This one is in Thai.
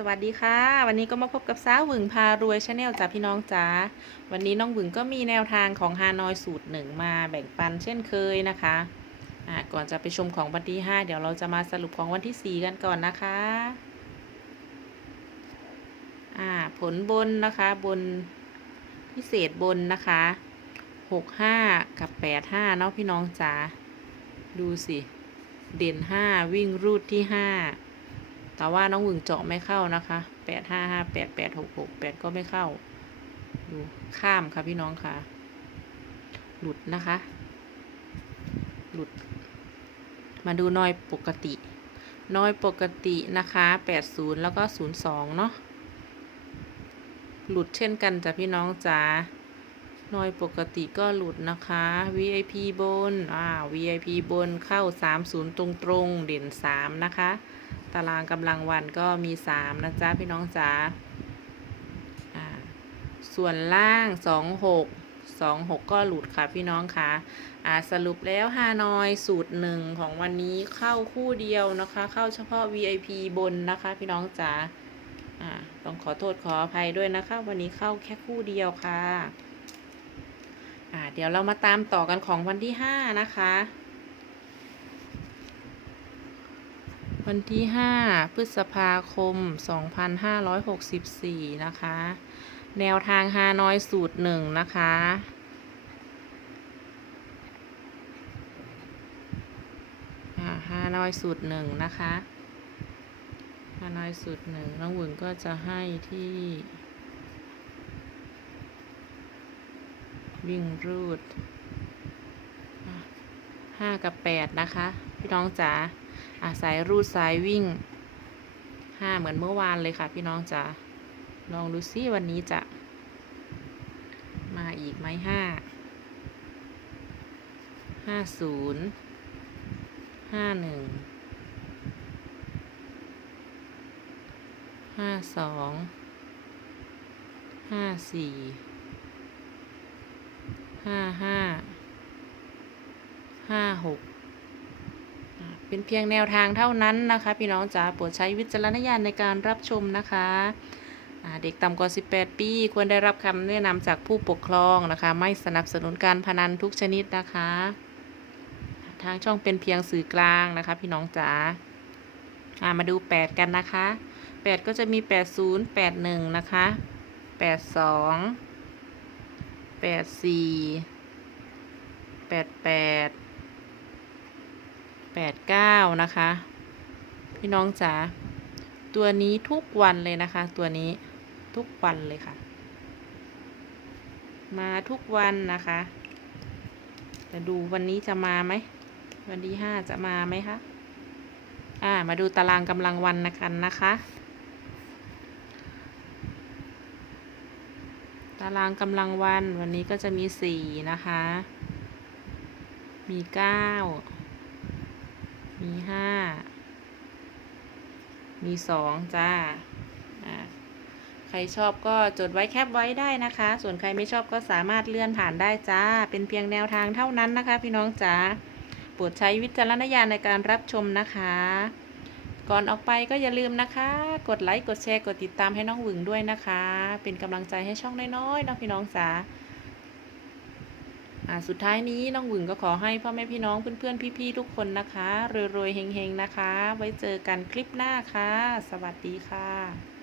สวัสดีค่ะ วันนี้ก็มาพบกับสาวหวึงพารวยชาแนลจ้ะพี่น้องจ๋าวันนี้น้องหวึงก็มีแนวทางของฮานอยสูตรหนึ่งมาแบ่งปันเช่นเคยนะคะอ่าก่อนจะไปชมของวันที่ 5 เดี๋ยวเราจะมาสรุปของวันที่ 4 กันก่อนนะคะอ่าผลบนนะคะบนพิเศษบนนะคะ 65 กับ 85 เนาะพี่น้องจ๋าดูสิ เด่น 5 วิ่งรูดที่ 5 แต่ว่าน้องวึงเจาะไม่เข้านะคะแปดห้าห้าแปดแปดหกหกแปดก็ไม่เข้า ดูข้ามค่ะพี่น้องค่ะ หลุดนะคะ หลุด มาดูน้อยปกติ น้อยปกตินะคะแปดศูนย์แล้วก็ศูนย์สองเนาะ หลุดเช่นกันจ้ะพี่น้องจ๋าน้อยปกติก็หลุดนะคะ VIP บน อ่า VIP บนเข้า 30 ตรงตรงๆเด่น 3 นะคะ ตารางกำลังวันก็มี3นะจ๊ะพี่น้องจ๋าส่วนล่าง26 26ก็หลุดค่ะพี่น้องค่ะอ่าสรุปแล้วฮานอยสูตรหนึ่งของวันนี้เข้าคู่เดียวนะคะ เข้าเฉพาะ VIP บนนะคะ พี่น้องจ๋าอ่าต้องขอโทษขออภัยด้วยนะคะ วันนี้เข้าแค่คู่เดียวค่ะอ่าเดี๋ยวเรามาตามต่อกันของวันที่ห้านะคะ วันที่ห้าพฤษภาคมสองพันห้าร้อยหกสิบสี่นะคะ แนวทางฮานอยสูตรหนึ่งนะคะ ฮานอยสูตรหนึ่งนะคะ ฮานอยสูตรหนึ่งน้องหวึงก็จะให้ที่ วิ่งรูดอะห้ากับแปดนะคะ พี่น้องจ๋า อะสายรูดสายวิ่งห้าเหมือนเมื่อวานเลยค่ะ พี่น้องจ๋าลองดูซิวันนี้จะมาอีกไหมห้าห้าศูนย์ห้าหนึ่งห้าสองห้าสี่ห้าห้าห้าหก เป็นเพียงแนวทางเท่านั้นนะคะ พี่น้องจ๋าโปรดใช้วิจารณญาณในการรับชมนะคะเด็กต่ำกว่า 18 ปี ควรได้รับคำแนะนำจากผู้ปกครองนะคะ ไม่สนับสนุนการพนันทุกชนิดนะคะ ทางช่องเป็นเพียงสื่อกลางนะคะ พี่น้องจ๋าอ่ามาดู 8 กันนะคะ 8 ก็จะมี 80 81 นะคะ 82แปดสี่ แปดเก้านะคะ พี่น้องจ๋าตัวนี้ทุกวันเลยนะคะ ตัวนี้ทุกวันเลยค่ะ มาทุกวันนะคะจะดูวันนี้จะมาไหม วันที่ห้าจะมาไหมคะอ่ามาดูตารางกำลังวันนะกันนะคะ ตารางกำลังวันวันนี้ก็จะมีสี่นะคะ มีเก้า มีห้า มีสองจ้าอ่าใครชอบก็จดไว้แคปไว้ได้นะคะ ส่วนใครไม่ชอบก็สามารถเลื่อนผ่านได้จ้า เป็นเพียงแนวทางเท่านั้นนะคะ พี่น้องจ๋าโปรดใช้วิจารณญาณในการรับชมนะคะ ก่อนออกไปก็อย่าลืมนะคะ กดไลค์ กดแชร์ กดติดตามให้น้องหวึงด้วยนะคะ เป็นกำลังใจให้ช่องน้อยๆนะพี่น้องจ๋า สุดท้ายนี้น้องหวึงก็ขอให้พ่อแม่พี่น้องเพื่อนๆพี่ๆทุกคนนะคะรวยๆเฮงๆนะคะ ไว้เจอกันคลิปหน้าค่ะ สวัสดีค่ะ